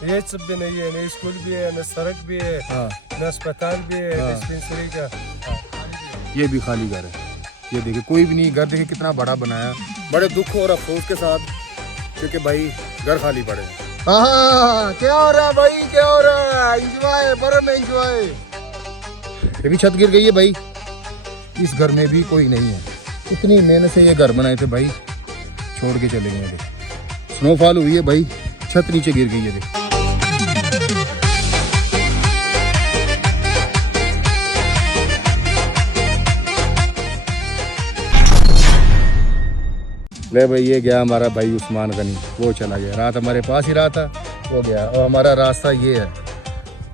ये सब भी नहीं है, न स्कूल भी है, न सड़क भी है, हाँ न अस्पताल भी है, हाँ। डिस्पेंसरी का। ये भी खाली घर है। ये देखिए कोई भी नहीं, घर देखिए कितना बड़ा बनाया, बड़े दुख और अफसोस के साथ, क्योंकि भाई घर खाली पड़े हैं। हाँ क्या हो रहा है भाई, क्या हो रहा है? एंजॉय, बड़े में एंजॉय। ये भी छत गिर गई है भाई, इस घर में भी कोई नहीं है। इतनी मेहनत से ये घर बनाए थे भाई, छोड़ के चले गए। देख स्नोफॉल हुई है भाई, छत नीचे गिर गई है। देख ले भाई, ये गया हमारा भाई उस्मान गनी, वो चला गया। रात हमारे पास ही रहा था, वो गया। और हमारा रास्ता ये है,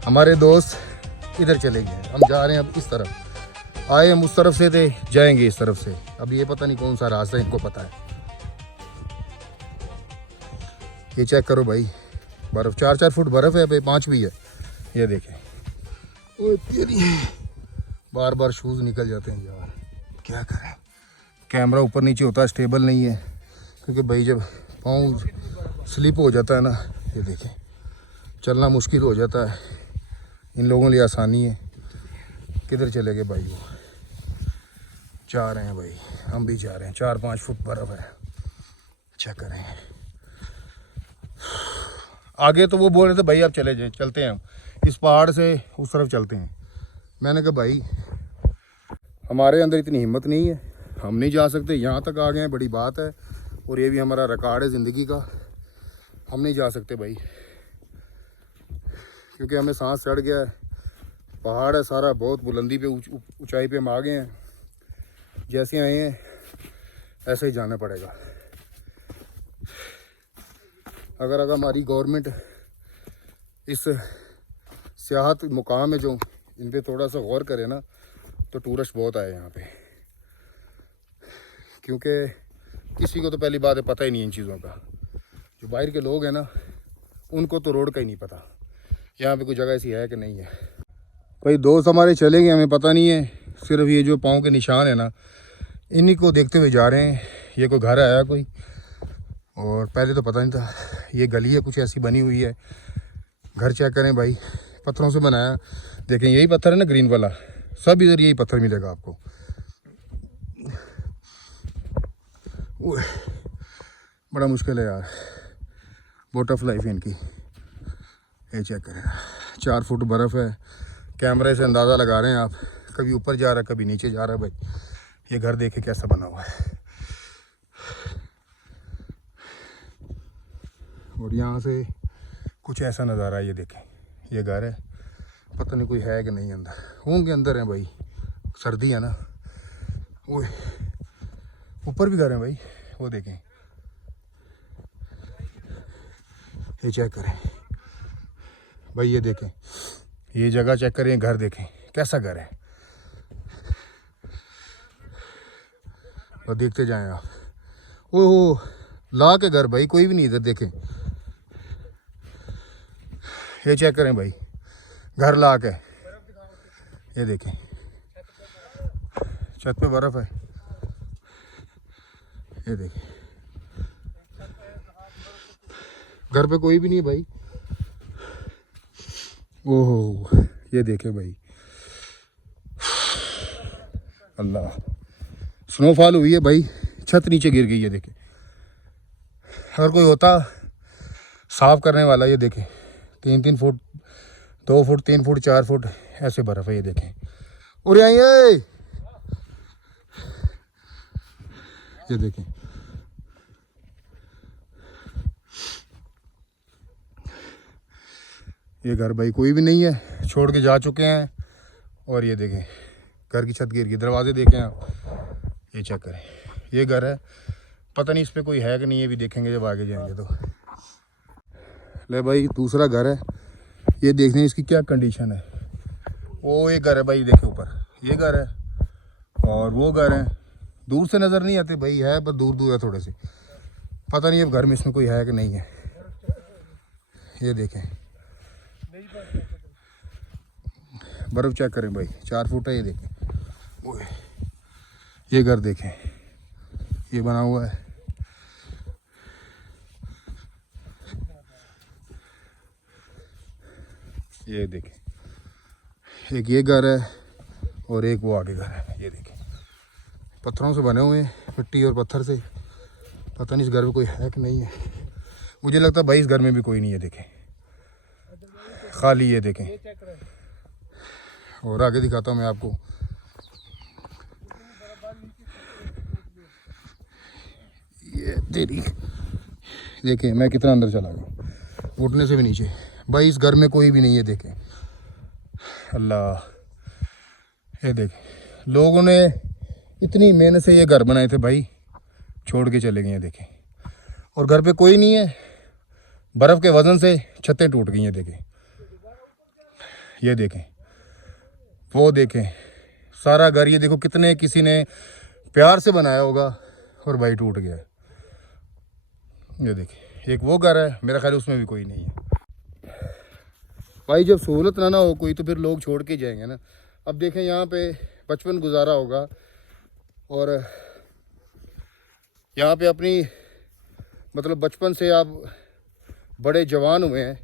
हमारे दोस्त इधर चले गए, हम जा रहे हैं अब इस तरफ। आए हम उस तरफ से थे, जाएंगे इस तरफ से। अब ये पता नहीं कौन सा रास्ता है, इनको पता है। ये चेक करो भाई, बर्फ 4-4 फुट बर्फ है भाई, 5 भी है। ये देखें, ओए तेरी, बार बार शूज़ निकल जाते हैं यार, क्या करें। कैमरा ऊपर नीचे होता है, स्टेबल नहीं है, क्योंकि भाई जब पाँव स्लिप हो जाता है ना, ये देखें चलना मुश्किल हो जाता है। इन लोगों के लिए आसानी है। किधर चले गए भाई, वो जा रहे हैं भाई, हम भी जा रहे हैं। 4-5 फुट बर्फ है, चेक करें। आगे तो वो बोल रहे थे भाई आप चले जाए, चलते हैं हम इस पहाड़ से उस तरफ चलते हैं। मैंने कहा भाई हमारे अंदर इतनी हिम्मत नहीं है, हम नहीं जा सकते। यहाँ तक आ गए हैं, बड़ी बात है, और ये भी हमारा रिकॉर्ड है ज़िंदगी का। हम नहीं जा सकते भाई, क्योंकि हमें सांस चढ़ गया है। पहाड़ है सारा, बहुत बुलंदी पे, ऊंचाई पे हम आ गए हैं। जैसे आए हैं ऐसे ही जाना पड़ेगा। अगर हमारी गवर्नमेंट इस सियाहत मुकाम है जो, इन पे थोड़ा सा गौर करे ना, तो टूरिस्ट बहुत आए यहाँ पे। क्योंकि किसी को तो पहली बात है पता ही नहीं इन चीज़ों का। जो बाहर के लोग हैं ना, उनको तो रोड का ही नहीं पता यहाँ पे कोई जगह ऐसी है कि नहीं है। भाई दोस्त हमारे चले गए, हमें पता नहीं है। सिर्फ ये जो पाँव के निशान है ना, इन्हीं को देखते हुए जा रहे हैं। ये कोई घर आया कोई, और पहले तो पता नहीं था। ये गली है कुछ ऐसी बनी हुई है। घर चेक करें भाई, पत्थरों से बनाया। देखें यही पत्थर है ना ग्रीन वाला, सब इधर यही पत्थर मिलेगा आपको। बड़ा मुश्किल है यार, बोट ऑफ लाइफ है इनकी। ये चेक करें, 4 फुट बर्फ़ है। कैमरे से अंदाज़ा लगा रहे हैं आप, कभी ऊपर जा रहा है कभी नीचे जा रहा है भाई। ये घर देखे कैसा बना हुआ है। और यहाँ से कुछ ऐसा नज़ारा है। ये देखें, ये घर है, पता नहीं कोई है कि नहीं अंदर। होंगे अंदर हैं भाई, सर्दी है ना। ओए ऊपर भी घर है भाई, वो देखें। ये चेक करें भाई, ये देखें, ये जगह चेक करें, घर देखें कैसा घर है। और देखते जाएं आप। ओह ला के घर भाई, कोई भी नहीं इधर। देखें ये चेक करें भाई, घर ला के। ये देखें छत पे बर्फ़ है। ये देखें घर पे कोई भी नहीं है भाई। ओह ये देखें भाई, अल्लाह, स्नोफॉल हुई है भाई, छत नीचे गिर गई है। देखें अगर कोई होता साफ करने वाला, ये देखें 3-3 फुट, 2 फुट, 3 फुट, 4 फुट ऐसे बर्फ़ है। ये देखें, और आइए ये देखें, ये घर भाई कोई भी नहीं है, छोड़ के जा चुके हैं। और ये देखें घर की छत गिर गई। दरवाजे देखें आप, ये चेक करें, ये घर है, पता नहीं इस पर कोई है कि नहीं, ये भी देखेंगे जब आगे जाएंगे तो। ले भाई दूसरा घर है, ये देखने इसकी क्या कंडीशन है। वो एक घर है भाई, देखे ऊपर, ये घर है और वो घर है। दूर से नज़र नहीं आते भाई, है बस दूर दूर है थोड़े से। पता नहीं अब घर में इसमें कोई है कि नहीं है। ये देखें बर्फ़ चेक करें भाई, 4 फुट है। ये देखें, ओए ये घर देखें, ये बना हुआ है। ये देखें, एक ये घर है और एक वो आगे घर है। ये देखें, पत्थरों से बने हुए हैं, मिट्टी और पत्थर से। पता नहीं इस घर में कोई है कि नहीं है। मुझे लगता है भाई इस घर में भी कोई नहीं है। देखें खाली, ये देखें। और आगे दिखाता हूँ मैं आपको। ये तेरी, देखें मैं कितना अंदर चला गया, घुटने से भी नीचे। भाई इस घर में कोई भी नहीं है। देखें अल्लाह, ये देखें लोगों ने इतनी मेहनत से ये घर बनाए थे भाई, छोड़ के चले गए हैं। देखें, और घर पे कोई नहीं है। बर्फ़ के वजन से छतें टूट गई हैं। देखें, ये देखें, वो देखें सारा घर। ये देखो कितने किसी ने प्यार से बनाया होगा और भाई टूट गया। ये देखें, एक वो घर है, मेरा ख्याल उसमें भी कोई नहीं है। भाई जब सहूलत ना हो कोई तो फिर लोग छोड़ के जाएंगे ना। अब देखें यहाँ पे बचपन गुजारा होगा और यहाँ पे अपनी मतलब बचपन से आप बड़े जवान हुए हैं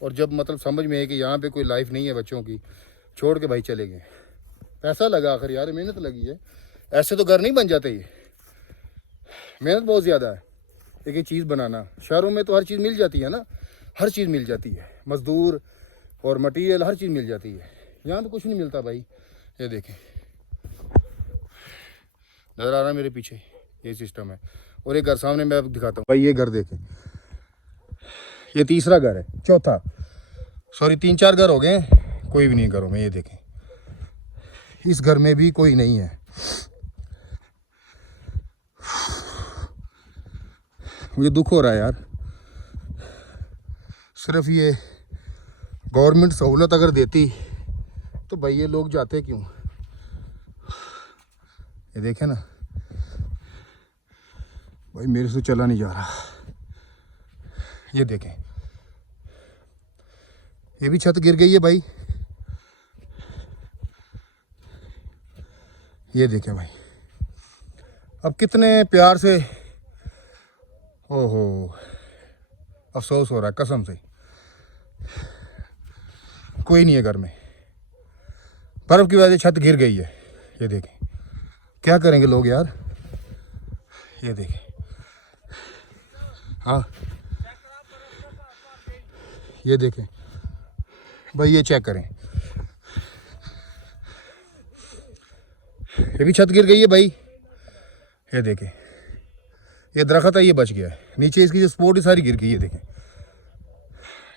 और जब मतलब समझ में है कि यहाँ पे कोई लाइफ नहीं है बच्चों की, छोड़ के भाई चले गए। पैसा लगा आखिर यार, मेहनत लगी है। ऐसे तो घर नहीं बन जाते, ये मेहनत बहुत ज़्यादा है। एक एक चीज़ बनाना, शहरों में तो हर चीज़ मिल जाती है ना, हर चीज़ मिल जाती है, मज़दूर और मटेरियल हर चीज़ मिल जाती है। यहाँ पे कुछ नहीं मिलता भाई। ये देखें, नज़र आ रहा है मेरे पीछे, ये सिस्टम है। और एक घर सामने मैं अब दिखाता हूँ भाई। ये घर देखें, ये तीसरा घर है, चौथा, सॉरी 3-4 घर हो गए, कोई भी नहीं घरों में। ये देखें, इस घर में भी कोई नहीं है। मुझे दुख हो रहा है यार। सिर्फ ये गवर्नमेंट सहूलत अगर देती तो भाई ये लोग जाते क्यों। ये देखें ना भाई, मेरे से चला नहीं जा रहा। ये देखें, ये भी छत गिर गई है भाई। ये देखें भाई, अब कितने प्यार से, ओहो अफसोस हो रहा है कसम से। कोई नहीं है घर में, बर्फ की वजह से छत गिर गई है। ये देखें, क्या करेंगे लोग यार। ये देखें, हाँ ये देखें भाई, ये चेक करें, ये भी छत गिर गई है भाई। ये देखें, ये दरख्त है, ये बच गया है। नीचे इसकी जो सपोर्ट है सारी गिर गई है। देखें,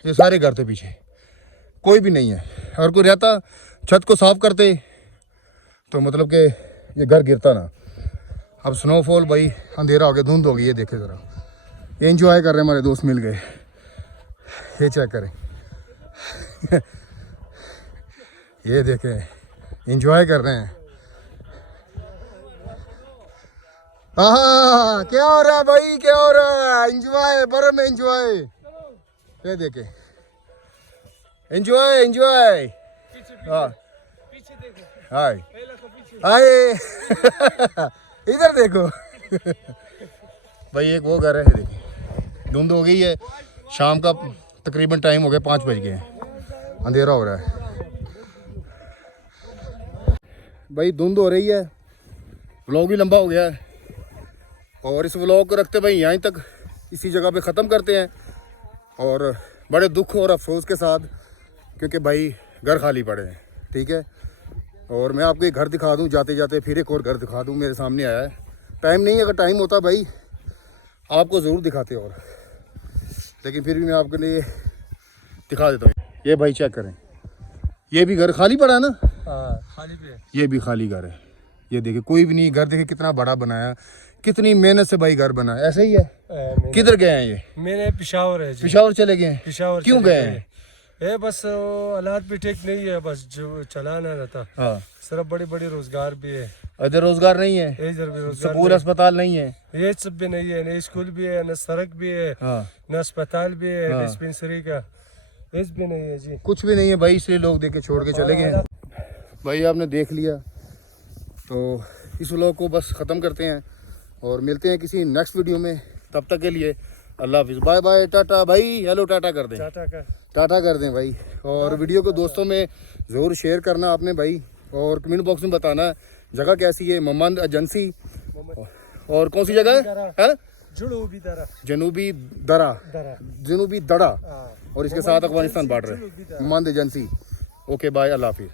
ये सारे घर थे पीछे, कोई भी नहीं है। अगर कोई रहता छत को साफ करते तो मतलब कि ये घर गिरता ना। अब स्नोफॉल भाई, अंधेरा हो गया, धुंध हो गई। ये देखे ज़रा, ये इंजॉय कर रहे हैं, हमारे दोस्त मिल गए। ये चेक करें ये देखें, इंजॉय कर रहे हैं। हाँ क्या हो रहा है भाई, क्या हो रहा है। इंजॉय, बर्फ में इंजॉय। ये देखें, एंजॉय एंजॉय। हाँ हाय हाय इधर देखो भाई, एक वो घर है। देखिए धुंध हो गई है, शाम का तकरीबन टाइम हो गया, 5 बज गए हैं, अंधेरा हो रहा है भाई, धुंध हो रही है। व्लॉग भी लंबा हो गया है और इस व्लॉग को रखते भाई यहीं तक, इसी जगह पे ख़त्म करते हैं। और बड़े दुख और अफसोस के साथ, क्योंकि भाई घर खाली पड़े हैं, ठीक है। और मैं आपको एक घर दिखा दूं, जाते जाते फिर एक और घर दिखा दूं, मेरे सामने आया है। टाइम नहीं है, अगर टाइम होता भाई आपको ज़रूर दिखाते, और लेकिन फिर भी मैं आपके लिए दिखा देता हूँ। ये भाई चेक करें, ये भी घर खाली पड़ा है ना। खाली भी है, ये भी खाली घर है। ये देखिए कोई भी नहीं, घर देखिए कितना बड़ा बनाया, कितनी मेहनत से भाई घर बना। ऐसे ही है। किधर गए हैं ये? मैंने पेशावर है जी। पेशावर चले गए हैं? पेशावर क्यों गए हैं? ये बस हालात भी ठीक नहीं है, बस जो चलाना रहता। हाँ, सिर्फ बड़ी बड़ी रोजगार भी है, इधर रोजगार नहीं है, इधर भी रोजगार स्कूल अस्पताल नहीं है, ये सब भी नहीं है, न स्कूल भी है, न सड़क भी है, हाँ न अस्पताल भी है, हाँ। डिस्पेंसरी का इस भी नहीं है जी। कुछ भी नहीं है भाई, इसलिए लोग देख के छोड़ के चले गए हैं। भाई आपने देख लिया, तो इस व्लॉग को बस ख़त्म करते हैं और मिलते हैं किसी नेक्स्ट वीडियो में। तब तक के लिए अल्लाह हाफिज़, बाय बाय, टाटा भाई, हेलो टाटा कर दें, टाटा का टाटा कर दें भाई। और वीडियो को दोस्तों में ज़रूर शेयर करना आपने भाई, और कमेंट बॉक्स में बताना जगह कैसी है, मोहम्मद एजेंसी, और कौन सी जगह है? जुनूबी दरा, जनूबी दरा, दरा जनूबी दड़ा, हाँ। और इसके साथ अफगानिस्तान बॉर्डर है, मोहम्मद एजेंसी। ओके बाय, अल्लाह हाफिज़।